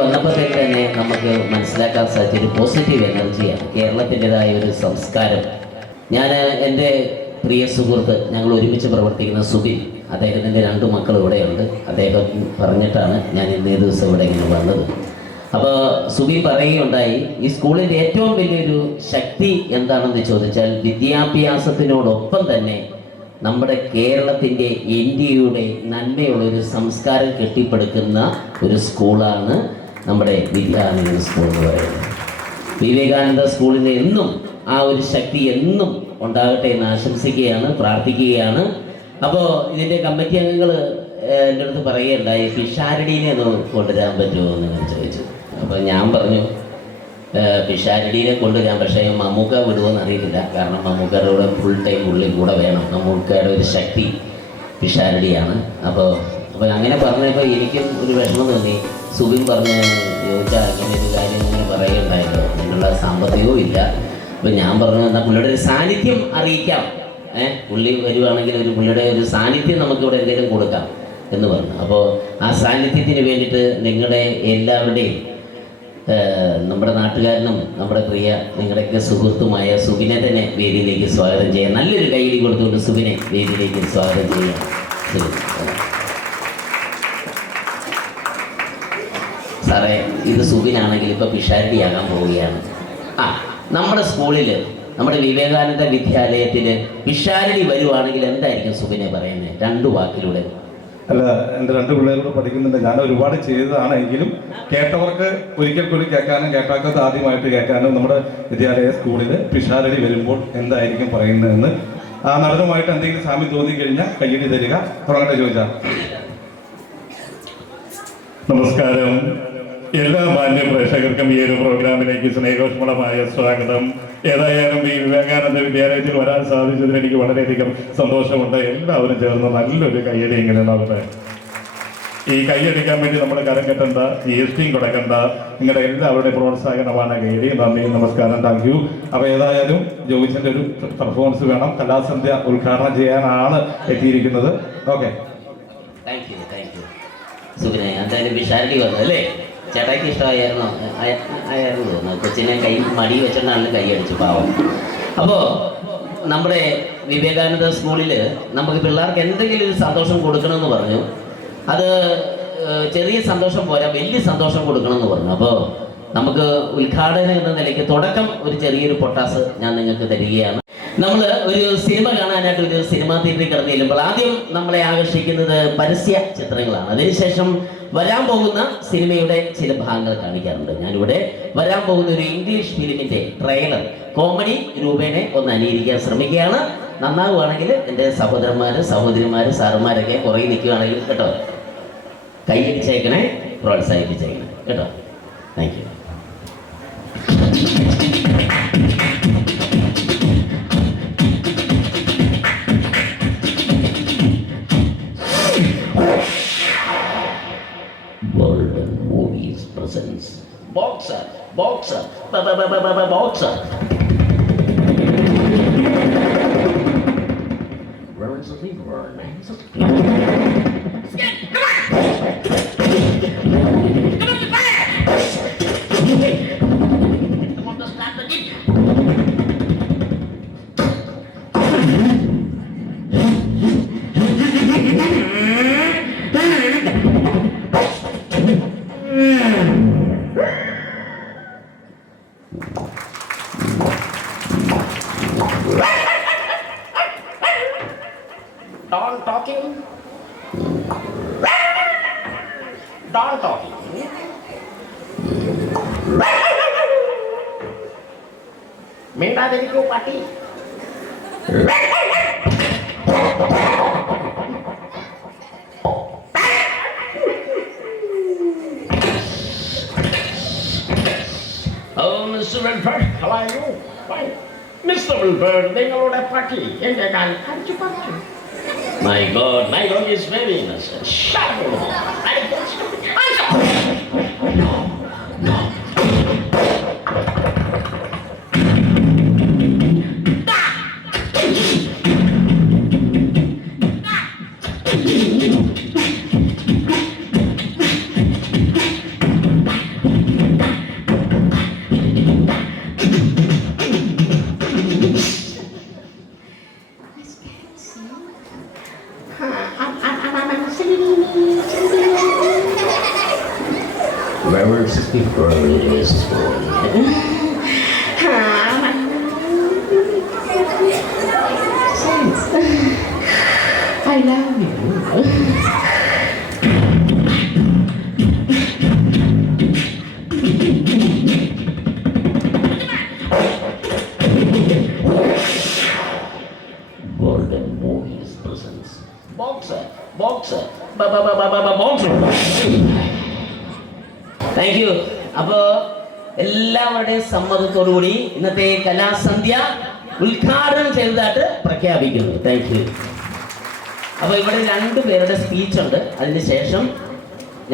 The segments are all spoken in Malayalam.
വന്നപ്പോൾ തന്നെ നമുക്ക് മനസ്സിലാക്കാൻ സാധിച്ചൊരു പോസിറ്റീവ് എനർജിയാണ്, കേരളത്തിൻ്റെതായ ഒരു സംസ്കാരം. ഞാൻ എൻ്റെ പ്രിയ സുഹൃത്ത്, ഞങ്ങൾ ഒരുമിച്ച് പ്രവർത്തിക്കുന്ന സുബിൻ, അദ്ദേഹത്തിൻ്റെ 2 മക്കൾ ഇവിടെയുണ്ട്. അദ്ദേഹം പറഞ്ഞിട്ടാണ് ഞാൻ ഇന്നേ ദിവസം ഇവിടെ ഇങ്ങനെ വന്നത്. അപ്പോൾ സുബിൻ പറയുകയുണ്ടായി, ഈ സ്കൂളിൻ്റെ ഏറ്റവും വലിയൊരു ശക്തി എന്താണെന്ന് ചോദിച്ചാൽ വിദ്യാഭ്യാസത്തിനോടൊപ്പം തന്നെ നമ്മുടെ കേരളത്തിൻ്റെ, ഇന്ത്യയുടെ നന്മയുള്ളൊരു സംസ്കാരം കെട്ടിപ്പടുക്കുന്ന ഒരു സ്കൂളാണ് നമ്മുടെ വിദ്യാനന്ദ സ്കൂൾ എന്ന് പറയുന്നത്. വിവേകാനന്ദ സ്കൂളിന് എന്നും ആ ഒരു ശക്തി എന്നും ഉണ്ടാകട്ടെ എന്ന് ആശംസിക്കുകയാണ്, പ്രാർത്ഥിക്കുകയാണ്. അപ്പോൾ ഇതിൻ്റെ കമ്മിറ്റി അംഗങ്ങൾ എൻ്റെ അടുത്ത് പറയുകയുണ്ടായി, പിഷാരടീനെ ഒന്ന് കൊണ്ടുവരാൻ പറ്റുമോ എന്ന് ഞാൻ ചോദിച്ചു. അപ്പോൾ ഞാൻ പറഞ്ഞു പിഷാരടീനെ കൊണ്ടുവരാൻ, പക്ഷേ മമ്മൂക്ക വിടുമെന്ന് അറിയില്ല. കാരണം മമ്മൂക്കയുടെ കൂടെ ഫുൾ ടൈം ഉള്ളിൽ കൂടെ വേണം. മമ്മൂക്കയുടെ ഒരു ശക്തി പിഷാരടിയാണ്. അപ്പോൾ അങ്ങനെ പറഞ്ഞപ്പോൾ എനിക്കും ഒരു വിഷമം തോന്നി. സുബിൻ പറഞ്ഞ് ചോദിച്ചാൽ അങ്ങനെ ഒരു കാര്യം ഇങ്ങനെ പറയുകയുണ്ടായല്ലോ, നിങ്ങളുടെ സാമ്പത്തികവും ഇല്ല. അപ്പോൾ ഞാൻ പറഞ്ഞു, എന്നാൽ പുള്ളിയുടെ ഒരു സാന്നിധ്യം അറിയിക്കാം, പുള്ളി വരുവാണെങ്കിൽ പുള്ളിയുടെ ഒരു സാന്നിധ്യം നമുക്കിവിടെ എന്തെങ്കിലും കൊടുക്കാം എന്ന് പറഞ്ഞു. അപ്പോൾ ആ സാന്നിധ്യത്തിന് വേണ്ടിയിട്ട് നിങ്ങളുടെ എല്ലാവരുടെയും, നമ്മുടെ നാട്ടുകാരനും നമ്മുടെ പ്രിയ നിങ്ങളുടെയൊക്കെ സുഹൃത്തുമായ സുബിനെ തന്നെ വേദിയിലേക്ക് സ്വാഗതം ചെയ്യാം. നല്ലൊരു കൈയ്യടി കൊടുത്തുകൊണ്ട് സുബിനെ വേദിയിലേക്ക് സ്വാഗതം ചെയ്യാം. സാറേ, ഇത് സുബിനാണെങ്കിൽ ഇപ്പോൾ പിഷാരടിയാകാൻ പോവുകയാണ്. നമ്മുടെ സ്കൂളിൽ, നമ്മുടെ വിവേകാനന്ദ വിദ്യാലയത്തിൽ പിഷാരടി വരുവാണെങ്കിൽ എന്തായിരിക്കും സുബിനെ പറയുന്നത്? 2 വാക്കിലൂടെ. അല്ല, എൻ്റെ 2 പിള്ളേരോട് പഠിക്കുന്നുണ്ട്. ഞാൻ ഒരുപാട് ചെയ്തതാണ്. എങ്കിലും കേട്ടവർക്ക് ഒരിക്കൽ കൂടി കേൾക്കാനും കേൾക്കാത്തത് ആദ്യമായിട്ട് കേൾക്കാനും നമ്മുടെ വിദ്യാലയ സ്കൂളിൽ പിഷാരടി വരുമ്പോൾ എന്തായിരിക്കും പറയുന്നതെന്ന് ആ നടനുമായിട്ട് എന്തെങ്കിലും സാമ്യം തോന്നിക്കഴിഞ്ഞാൽ കയ്യടി തരിക. തുടങ്ങട്ടെ ചോദിച്ചാൽ. നമസ്കാരം. എല്ലാ മാന്യ പ്രേക്ഷകർക്കും ഈ ഒരു പ്രോഗ്രാമിലേക്ക് സ്നേഹോഷ്മളമായ സ്വാഗതം. ഏതായാലും ഈ വിവേകാനന്ദ വിദ്യാലയത്തിൽ വരാൻ സാധിച്ചതിൽ എനിക്ക് വളരെയധികം സന്തോഷമുണ്ട്. എല്ലാവരും ചേർന്ന് നല്ലൊരു കയ്യടി ഇങ്ങനെ ഉണ്ടാവട്ടെ. ഈ കൈയടിക്കാൻ വേണ്ടി നമ്മൾ കരം കെട്ടണ്ട, GST കൊടുക്കണ്ട. നിങ്ങളുടെ എല്ലാവരുടെയും പ്രോത്സാഹനമാണ് കയ്യടി. നന്ദി, നമസ്കാരം, താങ്ക് യു. അപ്പോൾ ഏതായാലും ജോയിച്ചിൻ്റെ ഒരു പെർഫോമൻസ് വേണം. കലാസന്ധ്യ ഉദ്ഘാടനം ചെയ്യാനാണ് എത്തിയിരിക്കുന്നത്. Okay, thank U. സുബിനെ എന്തായാലും പിഷാരടി വന്നു അല്ലേ? ചേട്ടായിക്ക് ഇഷ്ടമായിരുന്നു തോന്നുന്നു. കൊച്ചിനെ കൈ മടി വെച്ചിട്ടാണ് കൈ അടിച്ചു, പാവം. അപ്പോൾ നമ്മുടെ വിവേകാനന്ദ സ്കൂളിൽ നമുക്ക് പിള്ളേർക്ക് എന്തെങ്കിലും ഒരു സന്തോഷം കൊടുക്കണമെന്ന് പറഞ്ഞു. അത് ചെറിയ സന്തോഷം പോരാ, വലിയ സന്തോഷം കൊടുക്കണമെന്ന് പറഞ്ഞു. അപ്പോൾ നമുക്ക് ഉദ്ഘാടനം എന്ന നിലയ്ക്ക് തുടക്കം ഒരു ചെറിയൊരു പൊട്ടാസ് ഞാൻ നിങ്ങൾക്ക് തരികയാണ്. നമ്മൾ ഒരു സിനിമ കാണാനായിട്ട് ഒരു സിനിമാ തിയേറ്ററിൽ കിടന്നു ചെല്ലുമ്പോൾ ആദ്യം നമ്മളെ ആകർഷിക്കുന്നത് പരസ്യ ചിത്രങ്ങളാണ്. അതിനുശേഷം വരാൻ പോകുന്ന സിനിമയുടെ ചില ഭാഗങ്ങൾ കാണിക്കാറുണ്ട്. ഞാനിവിടെ വരാൻ പോകുന്ന ഒരു ഇംഗ്ലീഷ് ഫിലിമിൻ്റെ ട്രെയിലർ കോമഡി രൂപേണെ ഒന്ന് അനുകരിക്കാൻ ശ്രമിക്കുകയാണ്. നന്നാവുകയാണെങ്കിൽ എൻ്റെ സഹോദരന്മാർ, സഹോദരിമാർ, സാറുമാരൊക്കെ കുറേ നിൽക്കുകയാണെങ്കിൽ കേട്ടോ, കൈയടിച്ചേക്കണേ, പ്രോത്സാഹിപ്പിച്ചേക്കണേ കേട്ടോ. Thank you. Golden Movies presents Boxer. Where is the fever, man? Come on! Come on, the fire! Come on, the start the gig. Don't talking. Minta dari ko pati. Oh, Mr. Wilford, how are you? Fine. Mr. Wilford, നിങ്ങളുടെ പട്ടി എന്റെ കാൽ കടിച്ചു പറിച്ചു. My God, my dog is very innocent. Shut up! No. Reverse spoon. I love you. Golden Movies presents Boxer. Thank you. അപ്പോൾ എല്ലാവരുടെയും സമ്മതത്തോടുകൂടി ഇന്നത്തെ കലാസന്ധ്യ ഉദ്ഘാടനം ചെയ്തതായിട്ട് പ്രഖ്യാപിക്കുന്നു. Thank you. അപ്പോൾ ഇവിടെ 2 പേരുടെ സ്പീച്ച് ഉണ്ട്. അതിന് ശേഷം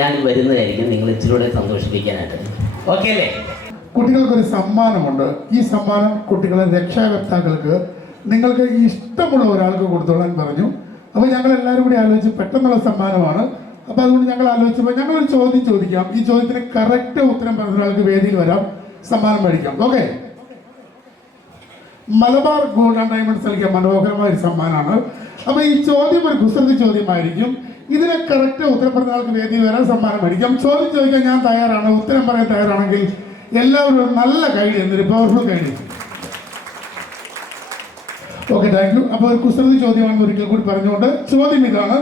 ഞാൻ വരുന്നതായിരിക്കും നിങ്ങൾ ഇച്ചിലൂടെ സന്തോഷിപ്പിക്കാനായിട്ട്. ഓക്കെ അല്ലേ? കുട്ടികൾക്കൊരു സമ്മാനമുണ്ട്. ഈ സമ്മാനം കുട്ടികളെ രക്ഷാകർത്താക്കൾക്ക് നിങ്ങൾക്ക് ഇഷ്ടമുള്ള ഒരാൾക്ക് കൊടുത്തോളാൻ പറഞ്ഞു. അപ്പോൾ ഞങ്ങൾ എല്ലാവരും കൂടി ആലോചിച്ച് പെട്ടെന്നുള്ള സമ്മാനമാണ്. അപ്പോൾ അതുകൊണ്ട് ഞങ്ങൾ ആലോചിച്ചപ്പോൾ ഞങ്ങളൊരു ചോദ്യം ചോദിക്കാം. ഈ ചോദ്യത്തിന് കറക്റ്റ് ഉത്തരം പറഞ്ഞ ഒരാൾക്ക് വേദിയിൽ വരാം, സമ്മാനം മേടിക്കാം. Okay? Malabar gold and diamonds നൽകിയ മനോഹരമായ ഒരു സമ്മാനമാണ്. അപ്പോൾ ഈ ചോദ്യം ഒരു കുസൃതി ചോദ്യമായിരിക്കും. ഇതിന് കറക്റ്റ് ഉത്തരം പറഞ്ഞ ആൾക്ക് വേദിയിൽ വരാൻ സമ്മാനം മേടിക്കാം. ചോദ്യം ചോദിക്കാൻ ഞാൻ തയ്യാറാണ്. ഉത്തരം പറയാൻ തയ്യാറാണെങ്കിൽ എല്ലാവരും നല്ല കൈഡി, എന്നൊരു പവർഫുൾ കൈഡി. Okay, thank you. അപ്പോൾ ഒരു കുസൃതി ചോദ്യമാണെന്ന് ഒരിക്കൽ കൂടി പറഞ്ഞുകൊണ്ട് ചോദ്യം ഇതാണ്: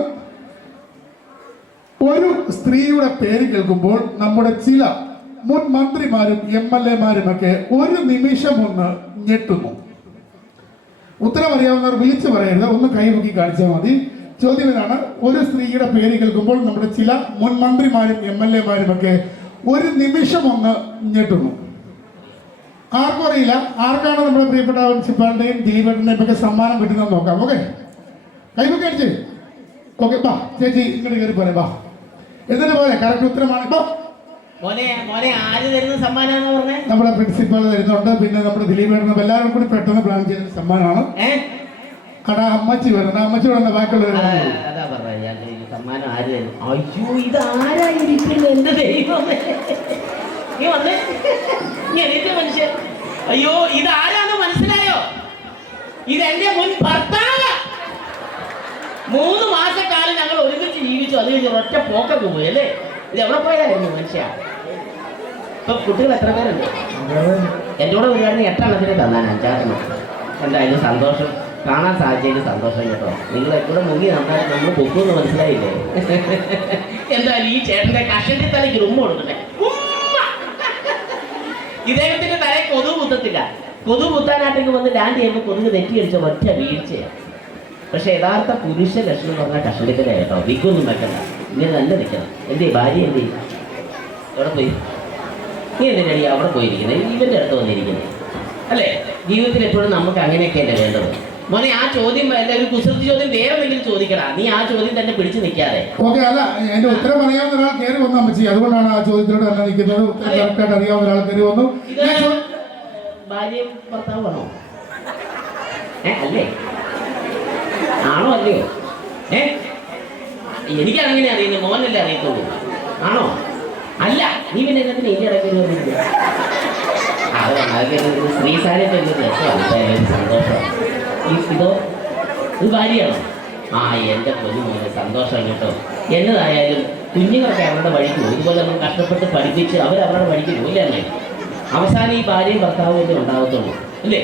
ഒരു സ്ത്രീയുടെ പേര് കേൾക്കുമ്പോൾ നമ്മുടെ ചില മുൻ മന്ത്രിമാരും MLA-മാരും ഒക്കെ ഒരു നിമിഷം ഒന്ന് ഞെട്ടുന്നു. ഉത്തരം അറിയാവുന്നവർ വിളിച്ചു പറയരുത്, ഒന്ന് കൈമുക്കി കാണിച്ചാൽ മതി. ചോദ്യം ഇതാണ്: ഒരു സ്ത്രീയുടെ പേര് കേൾക്കുമ്പോൾ നമ്മുടെ ചില മുൻ മന്ത്രിമാരും MLA-മാരും ഒക്കെ ഒരു നിമിഷം ഒന്ന് ഞെട്ടുന്നു. ആർക്കും അറിയില്ല. ആർക്കാണ് നമ്മുടെ പ്രിയപ്പെട്ട മുനിസിപ്പാലിറ്റിയും ദിലീപേട്ടൻ്റെയും ഒക്കെ സമ്മാനം കിട്ടുന്നത് നോക്കാം. ഓക്കെ, കൈമുക്കി അടിച്ച്. ഓക്കെ, ബാ ചേച്ചി ഇങ്ങോട്ട് കയറി പോലെ, ബാ. എന്നിട്ട് പോലെ കറക്റ്റ് ഉത്തരമാണ്. ഇപ്പൊ നമ്മുടെ പ്രിൻസിപ്പാൾ തരുന്നുണ്ട്, പിന്നെ നമ്മുടെ ദിലീപേട്ടനും എല്ലാവരും കൂടി പെട്ടെന്ന് പ്ലാൻ ചെയ്ത സമ്മാനമാണ്. കടാ അമ്മച്ചി വരുന്നത്, അമ്മച്ചി വന്ന ബാക്കിയുള്ളവർ സമ്മാനം ആര് തരും? അയ്യോ, ഇത് ആരായിരിക്കും? എന്റെ ദൈവമേ, മനുഷ്യൻ. അയ്യോ, ഇത് ആരാന്ന് മനസ്സിലായോ? ഇത് എന്റെ മുൻ ഭർത്താവ്. 3 മാസക്കാലം ഞങ്ങൾ ഒരുമിച്ച് ജീവിച്ചു. അത് കഴിഞ്ഞ് ഒറ്റ പോക്കൊക്കെ പോയി അല്ലേ? ഇത് എവിടെ പോയതായിരുന്നു മനുഷ്യ? ഇപ്പൊ കുട്ടികൾ എത്ര പേരുണ്ട്? എൻ്റെ കൂടെ ഒരുപാട് 8 എണ്ണത്തിന് തന്നാൻ 5 എണ്ണം. എന്തായാലും സന്തോഷം, കാണാൻ സാധിച്ചതിന് സന്തോഷം കേട്ടോ. നിങ്ങൾ എപ്പോഴും മുങ്ങി നന്നായി നമ്മൾ പൊക്കുമെന്ന് മനസ്സിലായില്ലേ? എന്തായാലും ഈ ചേട്ടൻ്റെ കഷന്റെ തലയ്ക്ക് ഉമ്മ കൊടുക്കട്ടെ. ഇദ്ദേഹത്തിന്റെ തലയിൽ കൊതുക് കുത്തത്തില്ല. കൊതുക് കുത്താനായിട്ടേക്ക് വന്ന് ലാൻഡ് ചെയ്യുമ്പോൾ കൊതുക് തെറ്റിയടിച്ച ഒറ്റ വീഴ്ചയാണ്. പക്ഷെ യഥാർത്ഥ പുരുഷ ലക്ഷണം എന്ന് പറഞ്ഞാൽ കഷണ്ടിക്കല കേട്ടോ. വിക്കൊന്നും വെക്കണ്ട, ഇങ്ങനെ നല്ല നിൽക്കണം. എന്തേ ഭാര്യ എന്തേ? എവിടെ പോയി? നീ എന്തിനടി അവിടെ പോയിരിക്കുന്നത്? ഇവന്റെ അടുത്ത് വന്നിരിക്കുന്നത് അല്ലേ? ജീവിതത്തിൽ എപ്പോഴും നമുക്ക് അങ്ങനെയൊക്കെയല്ലേ വേണ്ടത്. മോനെ, ആ ചോദ്യം അല്ല, ഒരു കുസൃതി ചോദ്യം വേറെ എന്തെങ്കിലും ചോദിക്കടാ. നീ ആ ചോദ്യം തന്നെ പിടിച്ചു നിൽക്കാതെ. ഓക്കെ, അല്ല, എന്റെ ഉത്തരം അറിയാവുന്ന ഒരാൾ കയറി വന്നാൽ മതി. അതുകൊണ്ടാണ് ആ ചോദ്യത്തിലൂടെ തന്നെ നിൽക്കുന്നത്. ഉത്തരം കറക്റ്റായിട്ട് അറിയാവുന്ന ഒരാൾ കയറി വന്നു. ഭാര്യയും ഭർത്താവാണോ? അല്ലേ? ആണോ അല്ലയോ? എനിക്കങ്ങനെ അറിയുന്നത്, മോനല്ലേ അറിയത്തുള്ളൂ. ആണോ? അല്ല. നീ പിന്നെ എന്തിനാ ഈ ഇടയ്ക്ക് സ്ത്രീ സാരിയൊക്കെ സന്തോഷം. ഇതോ ഇത് ഭാര്യയാണോ? ആ, എൻ്റെ പൊന്നുമോനെ സന്തോഷം കേട്ടോ. എന്നതായാലും കുഞ്ഞുങ്ങളൊക്കെ അവരുടെ വഴിക്ക് പോകും. ഇതുപോലെ നമ്മൾ കഷ്ടപ്പെട്ട് പഠിപ്പിച്ച് അവരവരുടെ വഴിക്ക് പോയില്ല തന്നെ. അവസാനം ഈ ഭാര്യയും ഭർത്താവും ഒക്കെ ഉണ്ടാകത്തുള്ളൂ അല്ലേ?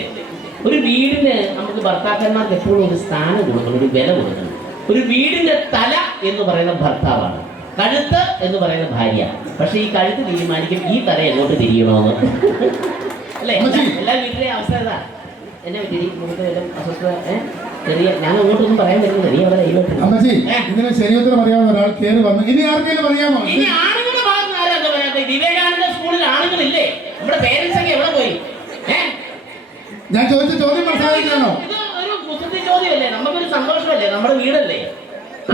ഒരു വീടിന് നമുക്ക് ഭർത്താക്കന്മാർക്ക് എപ്പോഴും ഒരു സ്ഥാനം കൊടുക്കണം, ഒരു വില കൊടുക്കണം. ഒരു വീടിന്റെ തല എന്ന് പറയുന്ന ഭർത്താവാണ്, കഴുത്ത് എന്ന് പറയുന്ന ഭാര്യ. പക്ഷെ ഈ കഴുത്ത് തീരുമാനിക്കും ഈ തല എങ്ങോട്ട് തിരിയണമെന്ന് അല്ലേ? എല്ലാ വീട്ടിലെയും അവസ്ഥ ഇതാ. എന്നെ അസ്വസ്ഥത ചെറിയ ഞാൻ അങ്ങോട്ടൊന്നും പറയാൻ പറ്റുന്നില്ല. നീ അവിടെ ഇതിന് ശരിയുത്തരം അറിയാവുന്ന ഒരാൾ കയറി വന്നു. ഇനി ആർക്കെങ്കിലും അറിയാമോ? ഇനി ആണുങ്ങളുടെ ഭാഗത്ത് ആരാ പറയാത്ത? വിവേകാനന്ദ സ്കൂളിൽ ആണുങ്ങളില്ലേ? നമ്മുടെ പേരൻസ് ഒക്കെ എവിടെ പോയി? ഞാൻ ചോദിച്ച ചോദ്യം മനസ്സിലാക്കിയാണോ? ഇത് ഒരു കുസൃതി ചോദ്യമല്ലേ? നമുക്കൊരു സന്തോഷമല്ലേ? നമ്മുടെ വീടല്ലേ?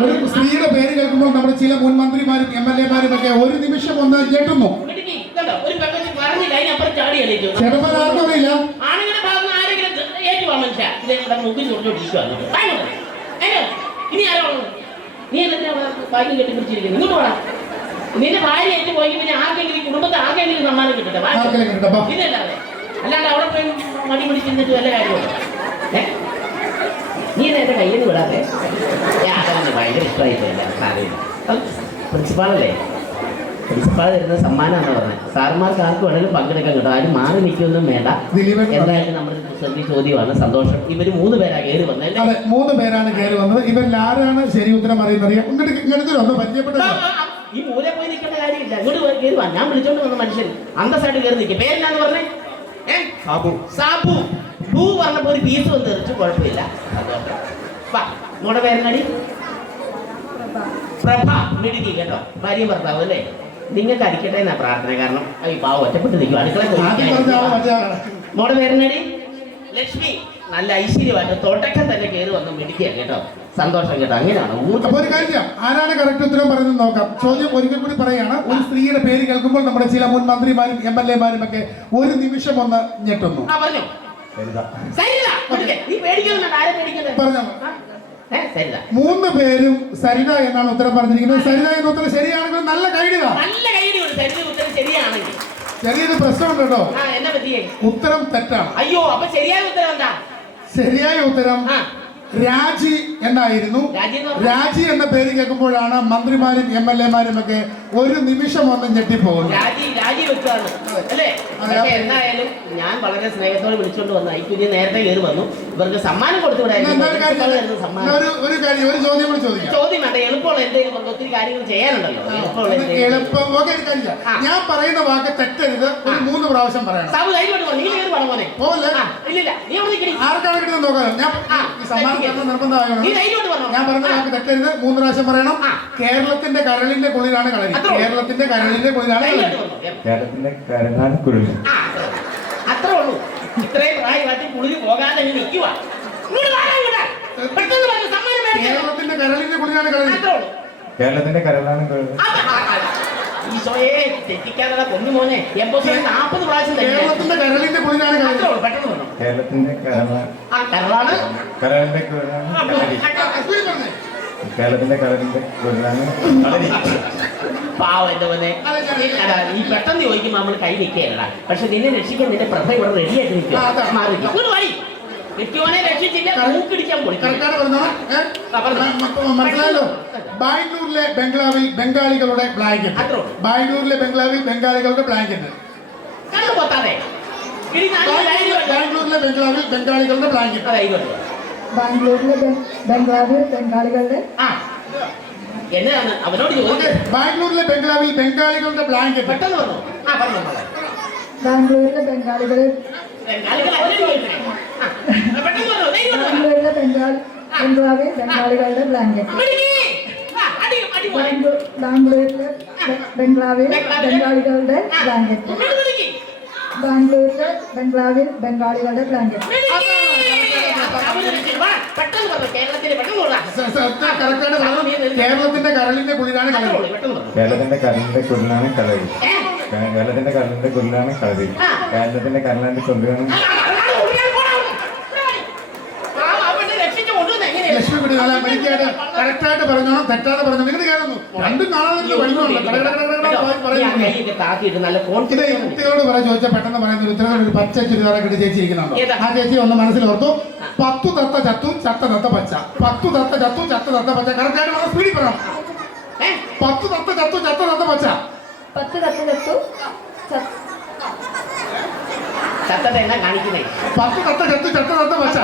ഒരു സ്ത്രീയുടെ പേര് കേൾക്കുമ്പോൾ നമ്മുടെ ചില മുൻ മന്ത്രിമാരും MLA-മാരും ഒക്കെ ഒരു നിമിഷം ഒന്ന് ഞെട്ടുന്നു. ഒരു പെൺകുട്ടി പറഞ്ഞില്ല, അതിനപ്പുറം ചാടി അടിച്ചു. ചിലപ്പോൾ ആർക്കും അറിയില്ല. ആണുങ്ങളുടെ ഭാഗത്ത് ആരെങ്കിലും ഏറ്റുവാ മനുഷ്യ ഇതേ മുക്കിൽ ചുരുട്ടിരിക്കുവാണ്. ഇനി ആരോ നീ എന്തിനാ ഭാഗ്യം കെട്ടിപ്പിടിച്ചിരിക്കുന്നു? ഇങ്ങോട്ട് പോടാ. നിന്റെ ഭാര്യ ഏറ്റു പോയി പിന്നെ ആർക്കെങ്കിലും കുടുംബത്തെ ആർക്കെങ്കിലും സമ്മാനം കിട്ടട്ടെ. ഇതല്ലാതെ അല്ലാണ്ട് അവിടെ പോയി മടി പിടിച്ചിരുന്നിട്ട് വല്ല കാര്യമുള്ളൂ. നീ എന്റെ കയ്യിൽ നിന്ന് വിടാതെ. ഭയങ്കര ഇഷ്ടമായി പോയില്ല. സാരമില്ല, പ്രിൻസിപ്പാളല്ലേ? പ്രിൻസിപ്പാൾ തരുന്ന സമ്മാനമാണ് പറഞ്ഞത്. സാറുമാർക്ക് ആർക്ക് വേണമെങ്കിലും പങ്കെടുക്കാൻ കേട്ടോ, ആരും മാറി നിൽക്കൊന്നും വേണ്ട. ദിലീപൻ എന്തായാലും നമ്മുടെ കുസൃതി ചോദ്യമാണ്. സന്തോഷം. ഇവര് 3 പേരാ കയറി വന്നത്. അതെ, 3 പേരാണ് കയറി വന്നത്. ഇവരിൽ ആരാണ് ശരി ഉത്തരം അറിയുന്നറിയാം. ഇങ്ങനത്തെ ഒന്ന് പരിചയപ്പെട്ടത്. ഈ മൂല പോയി നിൽക്കേണ്ട കാര്യമില്ല, ഇങ്ങോട്ട് കയറി വാ. ഞാൻ വിളിച്ചോണ്ട് വന്ന മനുഷ്യൻ അന്തസ്സായിട്ട് കയറി നിൽക്കുക. പേരെന്നാന്ന് പറഞ്ഞേ? സാബു. ഭൂ പറഞ്ഞപ്പോ ഒരു പീസ് വന്ന് തെറിച്ചു, കുഴപ്പമില്ല. സന്തോഷം. വാ, നിങ്ങളുടെ പേരെന്നാടി? പ്രഭ. മിടുക്കി കേട്ടോ, ഭാര്യയും ഭർത്താവും അല്ലേ? നിങ്ങൾക്ക് അടിക്കട്ടെ എന്നാ പ്രാർത്ഥന. കാരണം ഈ പാവം ഒറ്റപ്പെട്ട് നിൽക്കും. അടുക്കള മോടെ പേരെന്നാടി? ലക്ഷ്മി. നല്ല ഐശ്വര്യമായിട്ട് തോട്ടക്കം തന്നെ കയറി വന്ന് മിടിക്കുക കേട്ടോ. സന്തോഷം കേട്ടോ. അങ്ങനെയാണ്. അപ്പൊ ഒരു കാര്യം, ആരാണ് കറക്റ്റ് ഉത്തരം പറയുന്നത് നോക്കാം. ചോദ്യം ഒരിക്കൽ കൂടി പറയാണ്. ഒരു സ്ത്രീയുടെ പേര് കേൾക്കുമ്പോൾ നമ്മുടെ ചില മുൻ മന്ത്രിമാരും MLA-മാരും ഒക്കെ ഒരു നിമിഷം ഒന്ന് ഞെട്ടുന്നു. പറഞ്ഞോ. നീ പേടിക്കുന്നുണ്ട്. ആരെ പേടിക്കുന്നത്? പറഞ്ഞോ. 3 പേരും സരിത എന്നാണ് ഉത്തരം പറഞ്ഞിരിക്കുന്നത്. സരിത എന്ന ഉത്തരം ശരിയാണെങ്കിൽ നല്ല കൈഡിക. ചെറിയൊരു പ്രശ്നമുണ്ട് കേട്ടോ. ഉത്തരം തെറ്റാണ്. അയ്യോ, അപ്പൊ ശരിയായ ഉത്തരം എന്താ? ശരിയായ ഉത്തരം രാജി എന്നായിരുന്നു. രാജി എന്ന പേര് കേൾക്കുമ്പോഴാണ് മന്ത്രിമാരും MLA-മാരും ഒക്കെ ഒരു നിമിഷം ഒന്ന് ഞെട്ടിപ്പോകുന്നു. രാജി വെക്കാണ് അല്ലേ? എന്നായാലും ഞാൻ വളരെ സ്നേഹത്തോടെ വിളിച്ചോണ്ട് വന്നു. ഐക്യ നേരത്തെ കയറി വന്നു. ഇവർക്ക് സമ്മാനം കൊടുത്തു വിടായിരുന്നു. ഒരു ചോദ്യം കൂടി ചോദിക്കാം. ചോദ്യം വേണ്ട, എളുപ്പമുള്ള എന്തെങ്കിലും ഒത്തിരി കാര്യങ്ങൾ ചെയ്യാനുണ്ടല്ലോ. എളുപ്പം ഞാൻ പറയുന്ന വാക്ക് തെറ്റരുത്. ഒരു 3 പ്രാവശ്യം പറയണം. ആർക്കാണ് കിട്ടുന്നത് നോക്കാം. ഞാൻ പറഞ്ഞ വാക്ക് തെറ്റരുത്. 3 പ്രാവശ്യം പറയണം. കേരളത്തിന്റെ കരളിന്റെ കുളിരാണ് കളരി. കേരളത്തിന്റെ കരളിന്റെ കുളിരാണ് കളരി. കേരളത്തിന്റെ കരളാണ് കുളിർ. അത്രേ ഉള്ളൂ. ഇത്രയും പ്രായമായിട്ട് കുളിര് പോകാതെ നിൽക്കുക. കേരളത്തിന്റെ കരളിന്റെ കുളിരാണ് കളരി. കേരളത്തിന്റെ കരളാണ് കുളിർ. ഈശോയെ തെറ്റിക്കാതെ കൊന്നു മോനെ. 40 പ്രാവശ്യം കേരളത്തിന്റെ കരളിന്റെ കുളിരാണ് കളരി. പെട്ടെന്ന് കേരളത്തിന്റെ കരളാണ് കരളിന്റെ കുളിരാണ് കളരി. കേരളത്തിന്റെ കരളിന്റെ കുളിരാണ് കളരി. പാവം എന്റെ മോനെ. ഈ പെട്ടെന്ന് ചോദിക്കുമ്പോ നമ്മൾ കൈ നിൽക്കുകയല്ല. പക്ഷെ നിന്നെ രക്ഷിക്കാൻ നിന്റെ പ്രഭ ഇവിടെ റെഡിയായിട്ട് നിൽക്കുക. രക്ഷിച്ചില്ല, മൂക്കിടിക്കാൻ പോയി. മനസ്സിലായല്ലോ. ബാംഗ്ലൂരിലെ ബംഗ്ലാവിൽ ബംഗാളികളുടെ ബ്ലാങ്കറ്റ്. ബാംഗ്ലൂരിലെ ബംഗ്ലാവിൽ ബംഗാളികളുടെ ബ്ലാങ്കറ്റ്. ബാംഗ്ലൂരിലെ ബംഗ്ലാവിൽ ബംഗാളികളുടെ ബ്ലാങ്കറ്റ്. ബാംഗ്ലൂരിലെ ബംഗ്ലാവിൽ ബംഗാളികളുടെ എന്നതാണ് അവനോട് ചോദിച്ചത്. ബാംഗ്ലൂരിലെ ബംഗ്ലാവിൽ ബംഗാളികളുടെ ബ്ലാങ്കറ്റ്. പെട്ടെന്ന് പറഞ്ഞു. ബാംഗ്ലൂരിലെ ബംഗാളികളിൽ ബാംഗ്ലൂരിലെ ബംഗ്ലാവിൽ ബംഗാളികളുടെ ബ്ലാങ്കറ്റ്. ബാംഗ്ലൂരിലെ ബംഗ്ലാവിൽ ബംഗാളികളുടെ ബ്ലാങ്കറ്റ്. ബാംഗ്ലൂരിലെ ബംഗ്ലാവിൽ ബംഗാളികളുടെ ബ്ലാങ്കറ്റ്. കേരളത്തിന്റെ കരളിന്റെ കുളിരാണ് കളരി. കേരളത്തിന്റെ കരളിന്റെ കുളിരാണ് കളരി. കേരളത്തിന്റെ കരളിന്റെ കുളിരാണ് കളരി. കേരളത്തിന്റെ കരളിന്റെ കുളിരാണ് ലക്ഷ്മി കുട്ടി നല്ല മെഡിക്കായിട്ട് കറക്റ്റായിട്ട് പറഞ്ഞോണം. തെറ്റാതെ പറഞ്ഞു. നിങ്ങൾ കേൾക്കുന്നു. രണ്ടും കാണാതെ കുട്ടികളോട് പറയാൻ ചോദിച്ചാൽ പെട്ടെന്ന് പറയുന്ന ഒരു ഉത്തരം. ഒരു പച്ച ചുരിദാറൊക്കെ ഇട്ട് ചേച്ചി ഇരിക്കുന്നുണ്ടോ? ആ ചേച്ചി ഒന്ന് മനസ്സിലോർത്തു. 10 തത്ത ചത്തു, ചത്ത തത്ത പച്ച. 10 തത്ത ചത്തു, ചത്ത തത്ത പച്ച. കറക്റ്റായിട്ട് നമ്മൾ സ്പീഡിൽ പറയണം. 10 തത്ത ചത്തു, ചത്ത തത്ത പച്ച. 10 തത്ത ചത്തു, 10 തത്ത ചത്തു, ചത്ത തത്ത പച്ച.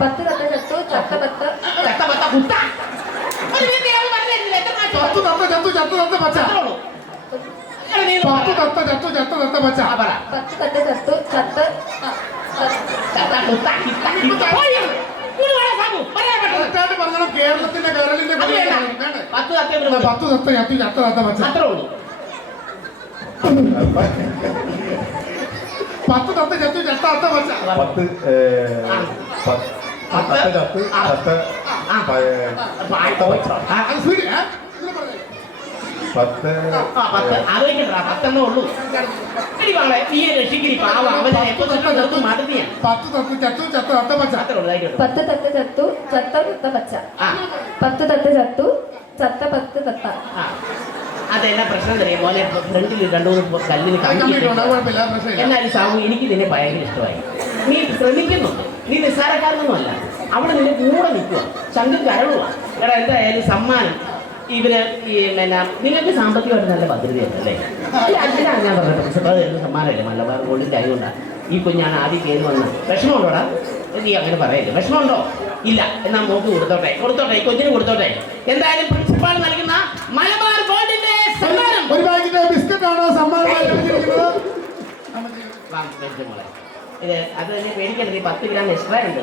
10 തത്ത ചത്തു, ചത്ത തത്ത 10 തത്ത ചത്തു, ചത്ത തത്ത പച്ച. 10 തത്ത ചത്തു, ചത്ത തത്ത പച്ച. 10 തത്ത ചത്തു, ചത്ത പറഞ്ഞോ. കേരളത്തിന്റെ കരളിന്റെ 10 തത്ത ചത്തു, ചത്ത തത്ത പച്ച. 10 തത്ത ചത്തു, ചത്ത തത്ത പച്ച. 10 ചത്ത് ചത്ത പത്തെണ്ണേ ഉള്ളൂ. ഈ രക്ഷിക്കിരി പാവ അവനെ 10 തത്ത ചത്തു, ചത്ത തത്ത പച്ച. 10 തത്ത ചത്തു, ചത്ത തത്ത പച്ച. 10 തത്ത ചത്തു, ചത്ത 10 തത്ത. അതെന്നാ പ്രശ്നം തരാം മോനെ. ഫ്രണ്ടിൽ 2-3 കല്ലിന് എന്നാലും സാമു എനിക്ക് നിന്നെ ഭയങ്കര ഇഷ്ടമായി. നീ ശ്രമിക്കുന്നുണ്ട്. നീ നിസ്സാരക്കാരനൊന്നും അല്ല. അവിടെ നിന്നെ കൂടെ നിൽക്കുക. ശങ്കും കരളുക. എടാ എന്തായാലും സമ്മാനം ഇവര് ഈ പിന്നെ നിങ്ങൾക്ക് സാമ്പത്തികമായിട്ട് നല്ല ഭദ്രതയുണ്ട് അല്ലേ? അതിനാണ് ഞാൻ പറഞ്ഞത് പ്രിൻസിപ്പാൾ തരുന്ന സമ്മാനമല്ലേ മലബാർ ഗോൾഡിൻ്റെ ആയതുകൊണ്ടാണ് ഈ കുഞ്ഞാണ് ആദ്യം കയറി വന്നത്. വിഷമമുണ്ടോടാ? നീ അങ്ങനെ പറയല്ലേ. വിഷമമുണ്ടോ? ഇല്ല. എന്നാൽ മോക്ക് കൊടുത്തോട്ടെ, ഈ കൊച്ചിന് കൊടുത്തോട്ടെ. എന്തായാലും പ്രിൻസിപ്പാൾ നൽകുന്ന മലബാർ ഗോൾഡിന്റെ സമ്മാനം ഒരു പാക്കറ്റ് ബിസ്ക്കറ്റ് ആണോ സമ്മാനമായി ലഭിച്ചിരിക്കുന്നത്? ഇത് അത് തന്നെ പേടിക്കരുത്. ഈ 10 ഗ്രാം എക്സ്ട്രാ ഉണ്ട്.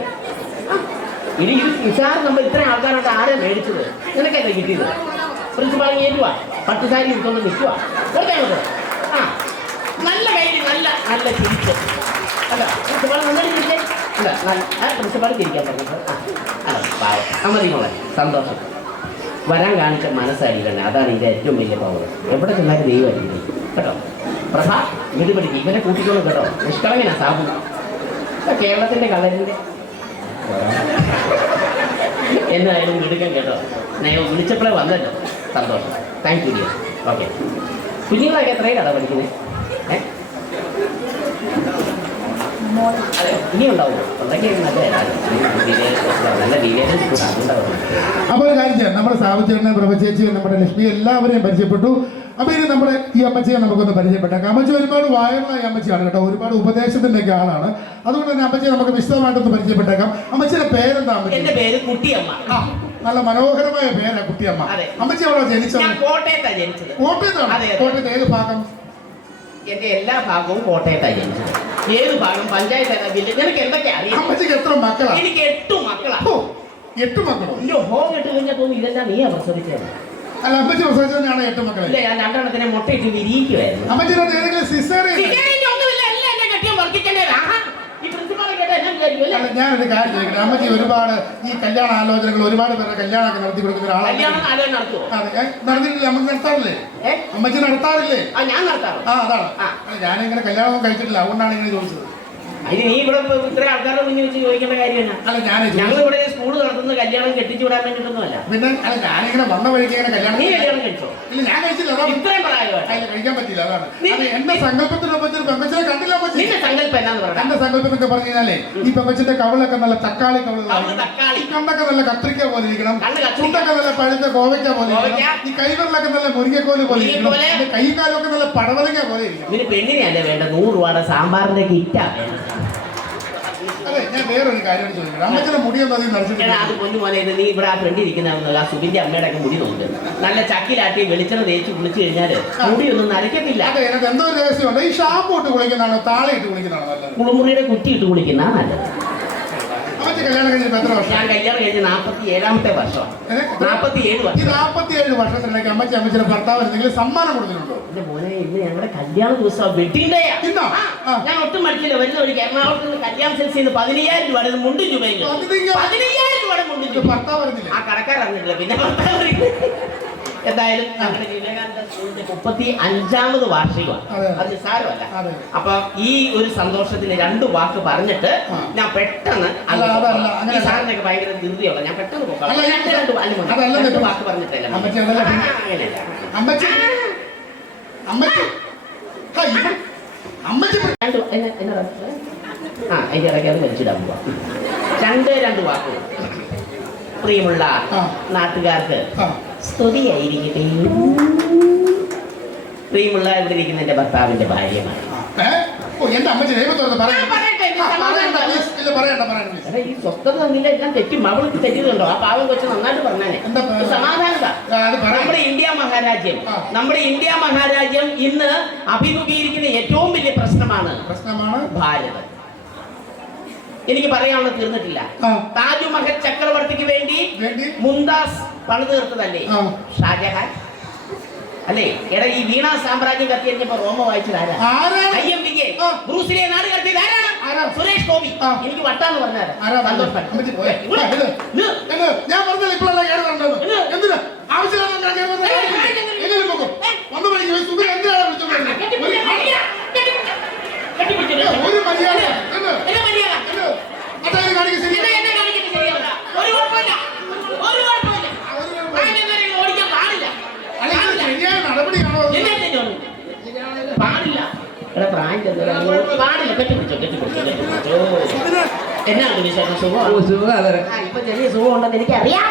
ഇനി ഇത് നിസാർ നമ്മൾ ഇത്രയും ആൾക്കാരോട് ആരെ മേടിച്ചത്? നിനക്കല്ലേ കിട്ടിയത്? പ്രിൻസിപ്പാൾ ഏറ്റുവാ 10 സാരി എടുത്തോണ്ട് നിൽക്കുക. കൊടുത്തേ. ആ നല്ല കയ്യിൽ നല്ല നല്ല ചിരിച്ച് അല്ല പ്രിൻസിപ്പാൾ നന്നായി ചിരിച്ചേ. അല്ല പ്രിൻസിപ്പാൾ ചിരിക്കാൻ പറഞ്ഞത്. അമ്മതിമോളെ സന്തോഷം. വരാൻ കാണിച്ച മനസ്സായിരിക്കണം. അതാണ് ഇതിൻ്റെ ഏറ്റവും വലിയ പവർ. എവിടെ ചെന്നാലും ദൈവമായിരിക്കും കേട്ടോ. പ്രഭ വീട് പഠിക്കും. ഇവരെ കൂട്ടിക്കോളും കേട്ടോ. നിഷ്കളങ്കനാ സാബു. കേരളത്തിൻ്റെ കളറിൻ്റെ എന്നായാലും എടുക്കാൻ കേട്ടോ. ഞാൻ വിളിച്ചപ്പോഴേ വന്നല്ലോ. സന്തോഷം. Thank you dear. ഓക്കെ. കുഞ്ഞുങ്ങളൊക്കെ എത്രയിലാണ് പഠിക്കുന്നത്? അതെ ഇനി ഉണ്ടാവുമോ? ഉണ്ടെങ്കിൽ നല്ല വിവേകം അതുണ്ടാവും. അപ്പോൾ ഒരു കാര്യം ചെയ്യാം. നമ്മുടെ സാബുചേട്ടനെ, പ്രഭചേച്ചിയും നമ്മുടെ ലക്ഷ്മി എല്ലാവരെയും പരിചയപ്പെട്ടു. അപ്പോൾ ഇനി നമ്മുടെ ഈ അമ്മച്ചിയെ നമുക്കൊന്ന് പരിചയപ്പെട്ടേക്കാം. അമ്മച്ചി ഒരുപാട് വയറുള്ള അമ്മച്ചിയാണ് കേട്ടോ. ഒരുപാട് ഉപദേശത്തിൻ്റെ ഒക്കെ ആളാണ്. അതുകൊണ്ട് തന്നെ അമ്മച്ചിയെ നമുക്ക് വിശദമായിട്ടൊന്ന് പരിചയപ്പെട്ടേക്കാം. അമ്മച്ചിയുടെ പേരെന്താ? എന്റെ പേര് കുട്ടിയമ്മ. നല്ല മനോഹരമായ പേരാണ് കുട്ടിയമ്മ. അമ്മച്ചി എവിടെ ജനിച്ചത്? കോട്ടയത്താണ് ജനിച്ചത്. കോട്ടയത്താണ്? കോട്ടയത്ത് ഏത് ഭാഗം? എന്റെ എല്ലാ ഭാഗവും കോട്ടയത്താണ് ജനിച്ചത്. ഏത് ഭാഗം? പഞ്ചായത്ത് വില്ലേജ്. നിനക്ക് എന്തൊക്കെ അറിയാം? അമ്മച്ചിക്ക് എത്ര മക്കളാണ്? എനിക്ക് 8 മക്കളാ. 8 മക്കളോ? ഹോം ഇട്ട് കഴിഞ്ഞാൽ തോന്നുന്നു ഇതെല്ലാം നീയാ പ്രസവിച്ചത്. അല്ല അമ്മച്ചി പ്രസവിച്ചതാണ് 8 മക്കളെ. ഇല്ല ഞാൻ 2 എണ്ണത്തിനെ മുട്ടയിട്ട് വിരിയിക്കുമായിരുന്നു. അമ്മച്ചിയുടെ ഏതെങ്കിലും സിസേറിയൻ? ഒന്നുമില്ല. എല്ലാം എന്നെ കെട്ടിയ വർക്കിക്കണ്ടേ. ഈ പ്രിൻസിപ്പാളെ കേട്ടാ എന്നാ വിചാരിക്കും അല്ലേ? ഞാനൊരു കാര്യം ചോദിക്കട്ടെ. അമ്മച്ചി ഒരുപാട് ഈ കല്യാണ ആലോചനകൾ ഒരുപാട് പേരുടെ കല്യാണമൊക്കെ നടത്തി കൊടുക്കുന്ന ഒരാളാണ്. കല്യാണം ആലോചന നടത്തുമോ? നടത്തിയിട്ടില്ല. നമുക്ക് നടത്താറില്ലേ? അമ്മച്ചി നടത്താറില്ലേ? ഞാൻ നടത്താറ്. അതാണ്. ഞാനിങ്ങനെ കല്യാണം കഴിച്ചിട്ടില്ല. അതുകൊണ്ടാണ് ഇങ്ങനെ ചോദിച്ചത്. അതിന് നീ ഇവിടെ ഇത്രയും ആൾക്കാരുടെ മുന്നിൽ വെച്ച് ചോദിക്കേണ്ട കാര്യം എന്നാ? അല്ല ഞങ്ങൾ ഇവിടെ സ്കൂൾ നടത്തുന്ന കല്യാണം കെട്ടിച്ചു വിടാൻ വേണ്ടിയിട്ടൊന്നുമല്ല. പിന്നെ ഞാനിങ്ങനെ വന്ന വഴിക്ക് ഇങ്ങനെ കല്യാണം. നീ കല്യാണം കഴിച്ചോ? ഇല്ല ഞാൻ കഴിച്ചില്ല. ഇത്രയും പ്രായമാണ്. അതിൽ കഴിക്കാൻ പറ്റില്ല. അതാണ് എന്റെ സങ്കല്പത്തിനൊപ്പം പെമ്പച്ചിനെ കണ്ടില്ല. നിന്റെ സങ്കല്പം എന്നാന്ന് പറയാം. എന്റെ സങ്കല്പം എന്നൊക്കെ പറഞ്ഞു കഴിഞ്ഞാലേ ഈ പെമ്പച്ചിന്റെ കവളൊക്കെ നല്ല തക്കാളി തക്കാളി കണ്ടൊക്കെ നല്ല കത്രിക്ക പോലെ ഇരിക്കണം. ചുണ്ടൊക്കെ നല്ല പഴുത്ത കോവയ്ക്ക പോലെ ഇരിക്കണം. ഈ കൈവറിലൊക്കെ നല്ല മുരിങ്ങക്കോല് പോലെ ഇരിക്കണം. കൈ കാലൊക്കെ നല്ല പടവലങ്ങ പോലെ ഇരിക്കണം. ഇതിന് പെണ്ണിനെയല്ലേ വേണ്ട 100 രൂപയുടെ സാമ്പാറിന്റെ കിറ്റാ. അതെ ഞാൻ വേറൊരു കാര്യം ചോദിക്കണം. അമ്മച്ചിന്റെ മുടിയൊന്നും അധികം നടിച്ചിട്ടില്ല. അത് പൊന്നു പോലെ നീ ഇവിടെ ആ ഫ്രണ്ട് ഇരിക്കുന്ന സുബിന്റെ അമ്മയുടെ ഒക്കെ മുടി നോക്ക്. നല്ല ചക്കിലാട്ടി വെളിച്ചെണ്ണ തേച്ച് കുളിച്ചു കഴിഞ്ഞാല് മുടിയൊന്നും നരക്കത്തില്ല. അതെ എനിക്ക് എന്തോ ഒരു രഹസ്യമുണ്ട്. ഈ ഷാമ്പു ഇട്ട് കുളിക്കുന്നതാണോ താളെ ഇട്ട് കുളിക്കുന്നതാണോ നല്ലത്? കുളിമുറിയുടെ കുറ്റി ഇട്ട് കുളിക്കുന്ന നല്ലത്. അമ്മച്ചി കല്യാണം കഴിഞ്ഞിട്ട് എത്ര വർഷം? ഞാൻ കല്യാണം കഴിഞ്ഞ് 47ാമത്തെ വർഷം. 47 വർഷം. ഈ 47 വർഷത്തിലേക്ക് അമ്മച്ചിയുടെ ഭർത്താവ് എന്തെങ്കിലും സമ്മാനം കൊടുത്തിട്ടുണ്ടോ? എന്റെ മോനെ ഇന്ന് ഞങ്ങളുടെ കല്യാണ ദിവസം വെഡിങ് ഡേ. ഞാൻ ഒട്ടും മടിച്ചില്ല. വരുന്ന ഒരു എറണാകുളത്ത് നിന്ന് കല്യാൺ സെൽസിൽ നിന്ന് 15,000 രൂപയുടെ മുണ്ടും ചുമയില്ല. 15,000 രൂപയുടെ മുണ്ടും ഭർത്താവ് അറിഞ്ഞില്ല. ആ കടക്കാർ അറിഞ്ഞിട്ടില്ല. പിന്നെ ഭർത്താവ് എന്തായാലും ഞങ്ങളുടെ വിവേകാനന്ദ സ്കൂളിന്റെ 35ാമത് വാർഷികമാണ്. അത് നിസ്സാരമല്ല. അപ്പൊ ഈ ഒരു സന്തോഷത്തിന് 2 വാക്ക് പറഞ്ഞിട്ട് ഞാൻ പെട്ടെന്ന് ഈ സാറിനൊക്കെ ഭയങ്കര ധൃതിയുള്ള ഞാൻ പെട്ടെന്ന് പോകാം. 2 വാക്ക് പറഞ്ഞിട്ടല്ല. അതിന്റെ ഇടയ്ക്ക് അത് വലിച്ചിടാൻ പോവാ. 2 വാക്കുകൾ. പ്രിയമുള്ള നാട്ടുകാർക്ക് സ്തുതിയായിരിക്കട്ടെ. പ്രിയമുള്ള ഇവിടെ ഇരിക്കുന്ന എന്റെ ഭർത്താവിന്റെ ഭാര്യമാണ്. ഈ സ്വസ്ഥത തന്നില്ല എല്ലാം തെറ്റി മവൾക്ക് തെറ്റിയതുണ്ടോ? ആ പാവം കൊച്ചു നന്നായിട്ട് പറഞ്ഞേ. സമാധാനത. നമ്മുടെ ഇന്ത്യ മഹാരാജ്യം ഇന്ന് അഭിമുഖീകരിക്കുന്ന ഏറ്റവും വലിയ പ്രശ്നമാണ് ഭാരതം. എനിക്ക് പറയാനുള്ള തീർന്നിട്ടില്ല. താജ്മഹൽ ചക്രവർത്തിക്ക് വേണ്ടി മുംതാസ് പണിത് തീർത്തതല്ലേ ഷാജഹാൻ അല്ലേ? എടാ ഈ വീണ സാമ്രാജ്യം കത്തിയപ്പോ റോമ വായിച്ചത് ബ്രൂസിലെ നാട് കത്തിയത് ആരാണ്? സുരേഷ് ഗോപി. എനിക്ക് വട്ടാന്ന് പറഞ്ഞാൽ പാടില്ല. പാടില്ല. കെട്ടിപ്പിടിച്ചോ. എന്നാണ് വിശേഷം? സുഖം. ഇപ്പൊ ചെറിയ സുഖം ഉണ്ടെന്ന് എനിക്കറിയാം.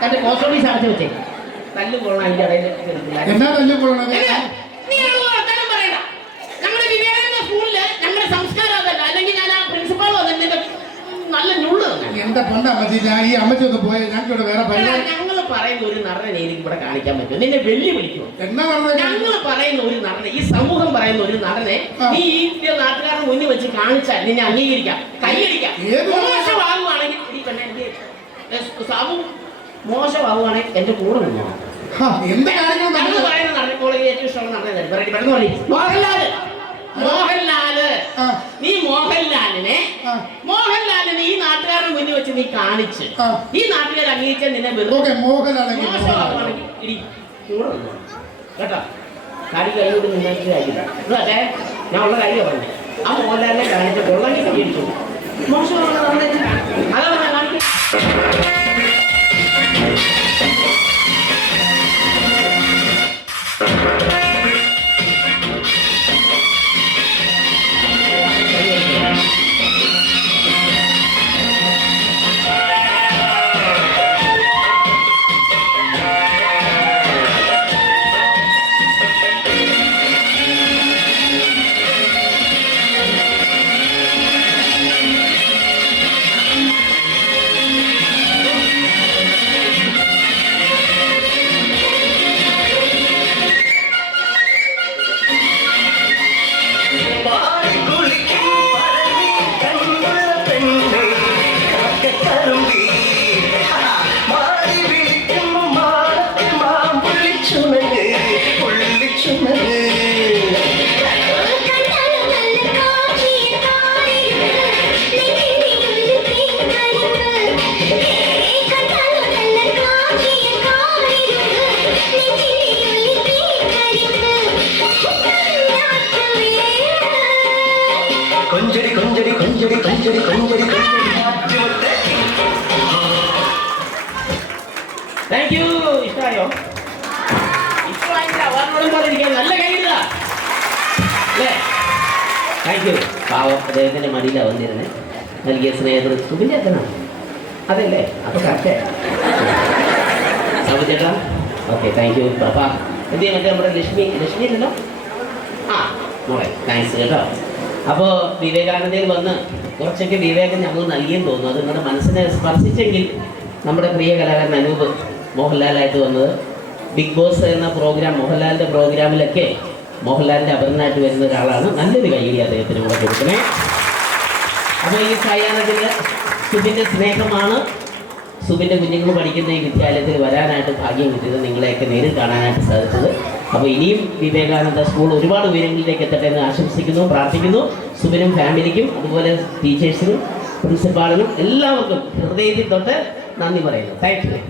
തന്റെ പോസ്റ്റ് ഓഫീസ് അടച്ചു വെച്ചേ തല്ല് കൊള്ളണം അതിന്റെ ഇടയിൽ എന്നാ തല്ലിക്കൊള്ളണത്? ഞങ്ങളുടെ വിവേകാനന്ദ സ്കൂളില് ഞങ്ങളുടെ സംസ്കാരം അതല്ല, അല്ലെങ്കിൽ ഞാൻ ആ പ്രിൻസിപ്പാളും അതല്ല, നല്ല ഞുള്ളു തന്നെ. എന്റെ പൊണ്ട അമ്മച്ചി, ഞാൻ ഈ അമ്മച്ചി ഒന്ന് പോയ ഞങ്ങൾക്ക് ഇവിടെ വേറെ പരിപാടി. ഞങ്ങൾ പറയുന്ന ഒരു നടനെ എനിക്ക് ഇവിടെ കാണിക്കാൻ പറ്റും, നിന്നെ വെല്ലുവിളിക്കും. എന്നാ പറഞ്ഞത്? ഞങ്ങൾ പറയുന്ന ഒരു നടനെ, ഈ സമൂഹം പറയുന്ന ഒരു നടനെ നീ ഈ ഇന്ത്യ നാട്ടുകാരുടെ മുന്നിൽ വെച്ച് കാണിച്ചാൽ നിന്നെ അംഗീകരിക്കാം, കൈയടിക്കാം. മോശമാകുവാണെങ്കിൽ മോശമാകുവാണെങ്കിൽ എന്റെ കൂടെ നിന്നോ. എന്ത് കാര്യങ്ങളും ഞങ്ങൾ പറയുന്ന നടനെ കോളേജിൽ ഏറ്റവും ഇഷ്ടമുള്ള നടനെ പെട്ടെന്ന് പറയും. മോഹൻലാല്, മോഹൻലാല്, നീ മോഹൻലാലിനെ ഈ നാട്ടുകാരുടെ മുന്നിൽ വെച്ച് നീ കാണിച്ച് ഈ നാട്ടുകാർ അംഗീകരിച്ചാൽ നിന്നെ മോഹൻലാലെങ്കിൽ മോശമാകുവാണെങ്കിൽ ഇടി കൂടെ നിന്നോ കേട്ടോ. കാര്യം കൈകൊണ്ട് നിങ്ങൾക്ക് കാര്യമില്ല. അതെ ഞാൻ ഉള്ള കാര്യം പറഞ്ഞു. ആ മോഹൻലാലിനെ കാണിച്ച് കൊള്ളാൻ കൈയടിച്ചു. മോശമാകുന്ന അതാണ് ഞാൻ കാണിക്കുന്നത്. Thank you. ഇഷ്ടമായോ? ഇഷ്ടമായില്ല അവാർഡോടും പോലിരിക്കാൻ നല്ല കൈയില്ല അല്ലേ? Thank you. പാവം അദ്ദേഹത്തിന്റെ മടിയിലാണ് വന്നിരുന്നത്. നൽകിയ സ്നേഹത്തിന് സുബിന്റെ അച്ഛനാണ് അതല്ലേ? അപ്പൊ കറക്റ്റ് സബു ചേട്ടാ. Okay thank U. പാപ്പാ എന്ത് ചെയ്യാൻ മറ്റേ നമ്മുടെ ലക്ഷ്മി അല്ലല്ലോ. ആ മോളെ താങ്ക്സ് കേട്ടോ. അപ്പോൾ വിവേകാനന്ദയിൽ വന്ന് കുറച്ചൊക്കെ വിവേകം ഞങ്ങൾ നൽകിയെന്ന് തോന്നുന്നു. അത് നിങ്ങളുടെ മനസ്സിനെ സ്പർശിച്ചെങ്കിൽ നമ്മുടെ പ്രിയ കലാകാരൻ അനൂപ് മോഹൻലാലായിട്ട് വന്നത് ബിഗ് ബോസ് എന്ന പ്രോഗ്രാം, മോഹൻലാലിൻ്റെ പ്രോഗ്രാമിലൊക്കെ മോഹൻലാലിൻ്റെ അപരനായിട്ട് വരുന്ന ഒരാളാണ്. നല്ലൊരു കൈയടി അദ്ദേഹത്തിന് കൂടെ കൊടുക്കണേ. അപ്പോൾ ഈ സായാഹ്നത്തിൽ സുബിൻ്റെ സ്നേഹമാണ് സുബിൻ്റെ കുഞ്ഞുങ്ങൾ പഠിക്കുന്ന ഈ വിദ്യാലയത്തിൽ വരാനായിട്ട് ഭാഗ്യം കിട്ടിയത്, നിങ്ങളെയൊക്കെ നേരിൽ കാണാനായിട്ട് സാധിച്ചത്. അപ്പോൾ ഇനിയും വിവേകാനന്ദ സ്കൂൾ ഒരുപാട് ഉയരങ്ങളിലേക്ക് എത്തട്ടെ എന്ന് ആശംസിക്കുന്നു, പ്രാർത്ഥിക്കുന്നു. സുബിനും ഫാമിലിക്കും അതുപോലെ ടീച്ചേഴ്സിനും പ്രിൻസിപ്പാളിനും എല്ലാവർക്കും ഹൃദയത്തിൽ തൊട്ട് നന്ദി പറയുന്നു. Thank you.